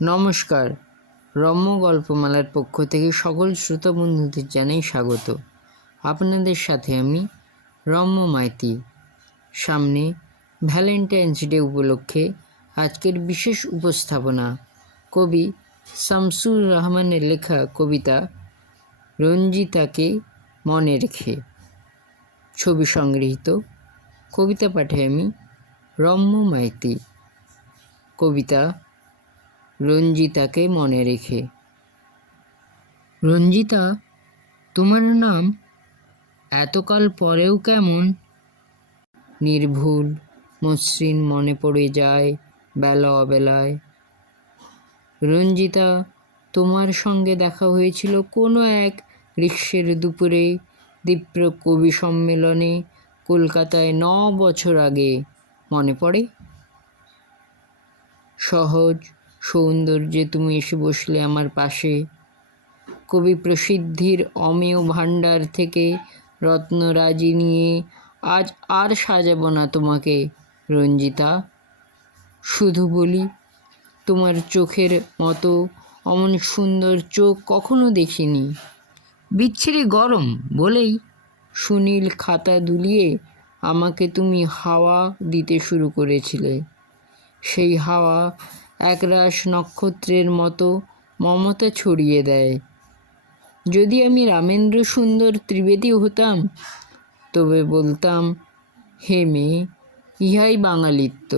নমস্কার, রম্য গল্পমালার পক্ষ থেকে সকল শ্রোতা বন্ধুদের জানাই স্বাগত। আপনাদের সাথে আমি রম্য মাইতি। সামনে ভ্যালেন্টাইন্স ডে উপলক্ষে আজকের বিশেষ উপস্থাপনা কবি শামসুর রহমানের লেখা কবিতা রঞ্জিতাকে মনে রেখে। ছবি সংগৃহীত। কবিতা পাঠে আমি রম্য মাইতি। কবিতা রঞ্জিতাকে মনে রেখে। রঞ্জিতা, তোমার নাম এতকাল পরেও কেমন নির্ভুল মসৃণ মনে পড়ে যায় বেলা অবেলায়। রঞ্জিতা, তোমার সঙ্গে দেখা হয়েছিল কোনো এক গ্রীষ্মের দুপুরে দীপ্র কবি সম্মেলনে কলকাতায় 9 বছর আগে, মনে পড়ে? সহজ সৌন্দর্যে তুমি এসে বসলে আমার পাশে। কবি প্রসিদ্ধির অমেয় ভাণ্ডার থেকে রত্নরাজি নিয়ে আজ আর সাজাবো না তোমাকে রঞ্জিতা। শুধু বলি, তোমার চোখের মতো অমন সুন্দর চোখ কখনো দেখিনি। বিচ্ছিরি গরম বলেই সুনীল খাতা দুলিয়ে আমাকে তুমি হাওয়া দিতে শুরু করেছিলে। সেই হাওয়া একরাশ নক্ষত্রের মতো মমতা ছড়িয়ে দেয়। যদি আমি রামেন্দ্র সুন্দর ত্রিবেদী হতাম, তবে বলতাম, হে মেয়ে, ইহাই বাঙালিত্ব।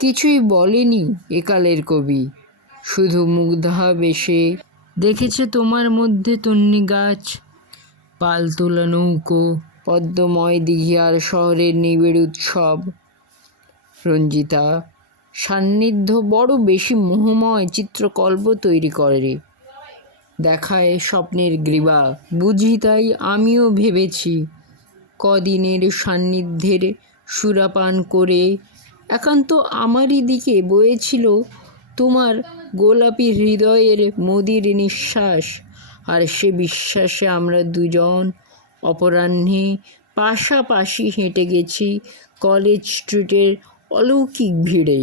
কিছুই বলেনি একালের কবি, শুধু মুগ্ধা বেশে দেখেছে তোমার মধ্যে তন্নি গাছ, পাল তোলা নৌকো, পদ্মময় দিঘি আর শহরের নিবিড় উৎসব। রঞ্জিতা, সান্নিধ্য বড় বেশি মোহময় চিত্রকল্প তৈরি করে, দেখায় স্বপ্নের গ্রীবা। বুঝি তাই আমিও ভেবেছি, কদিনের সান্নিধ্যের সুরাপান করে একান্ত আমারই দিকে বয়েছিল তোমার গোলাপি হৃদয়ের মদির নিঃশ্বাস। আর সে বিশ্বাসে আমরা দুজন অপরাহ্নে পাশাপাশি হেঁটে গেছি কলেজ স্ট্রিটের অলৌকিক ভিড়ে।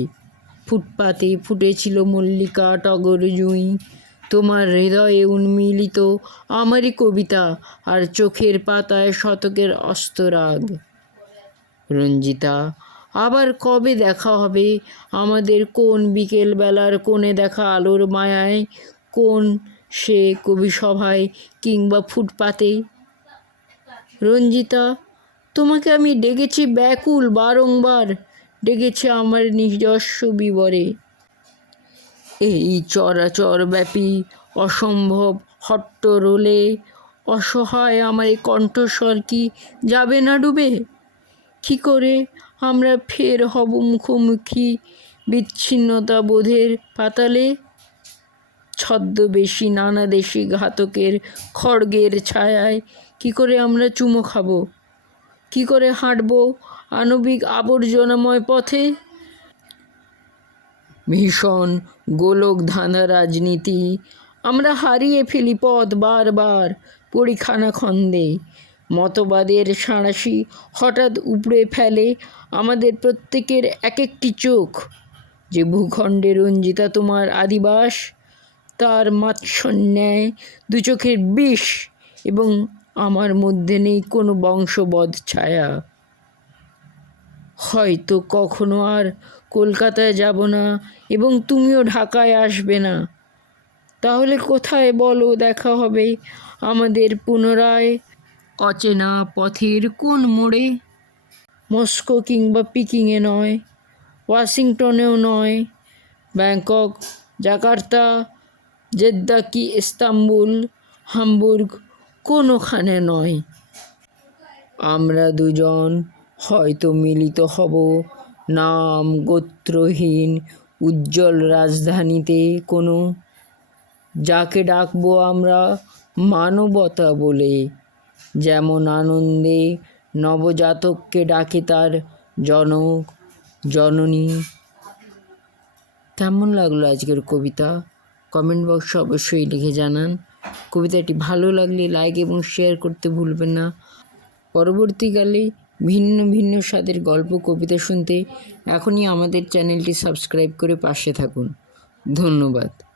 ফুটপাতে ফুটেছিল মল্লিকা, টগর, জুঁই। তোমার হৃদয়ে উন্মিলিত আমারই কবিতা, আর চোখের পাতায় শতকের অস্তরাগ। রঞ্জিতা, আবার কবে দেখা হবে আমাদের? কোন বিকেলবেলার কোণে দেখা আলোর মায়ায়, কোন সে কবিসভায় কিংবা ফুটপাতে? রঞ্জিতা, তোমাকে আমি ডেকেছি ব্যাকুল, বারংবার ডেকেছি আমার নিজস্ব বিবরে। এই চরাচরব্যাপী অসম্ভব হট্টরোলে অসহায় আমার এই কণ্ঠস্বর কি যাবে না ডুবে? কী করে আমরা ফের হব মুখোমুখি বিচ্ছিন্নতা বোধের পাতালে? ছদ্মবেশী নানা দেশি ঘাতকের খড়গের ছায়ায় কী করে আমরা চুমো খাব? কী করে হাঁটব আণবিক আবর্জনাময় পথে? ভীষণ গোলক ধাঁধা রাজনীতি আমরা হারিয়ে ফেলি পথ বারবার পরিখানা খন্দে। মতবাদের সাঁড়াশি হঠাৎ উপড়ে ফেলে আমাদের প্রত্যেকের এক একটি চোখ। যে ভূখণ্ডে রঞ্জিতা তোমার আদিবাস, তার মাৎসন্যায় দু চোখের বিষ, এবং আমার মধ্যে নেই কোনো বংশবধ ছায়া। হয়তো কখনো আর কলকাতায় যাব না, এবং তুমিও ঢাকায় আসবে না। তাহলে কোথায় বলো দেখা হবে আমাদের পুনরায়? অচেনা পথের কোন মোড়ে? মস্কো কিংবা পিকিংয়ে নয়, ওয়াশিংটনেও নয়, ব্যাংকক, জাকার্তা, জেদ্দা কি ইস্তাম্বুল, হামবুর্গ, কোনোখানে নয়। আমরা দুজন হয়তো মিলিত হব নাম গোত্রহীন উজ্জ্বল রাজধানীতে কোনো, যাকে ডাকবো আমরা মানবতা বলে, যেমন আনন্দে নবজাতককে ডাকে তার জনক জননী। কেমন লাগলো আজকের কবিতা? কমেন্ট বক্সে অবশ্যই লিখে জানান। কবিতাটি ভালো লাগলে লাইক এবং শেয়ার করতে ভুলবেন না। পরবর্তীকালে ভিন্ন ভিন্ন স্বাদের গল্প কবিতা শুনতে এখনই আমাদের চ্যানেলটি সাবস্ক্রাইব করে পাশে থাকুন। ধন্যবাদ।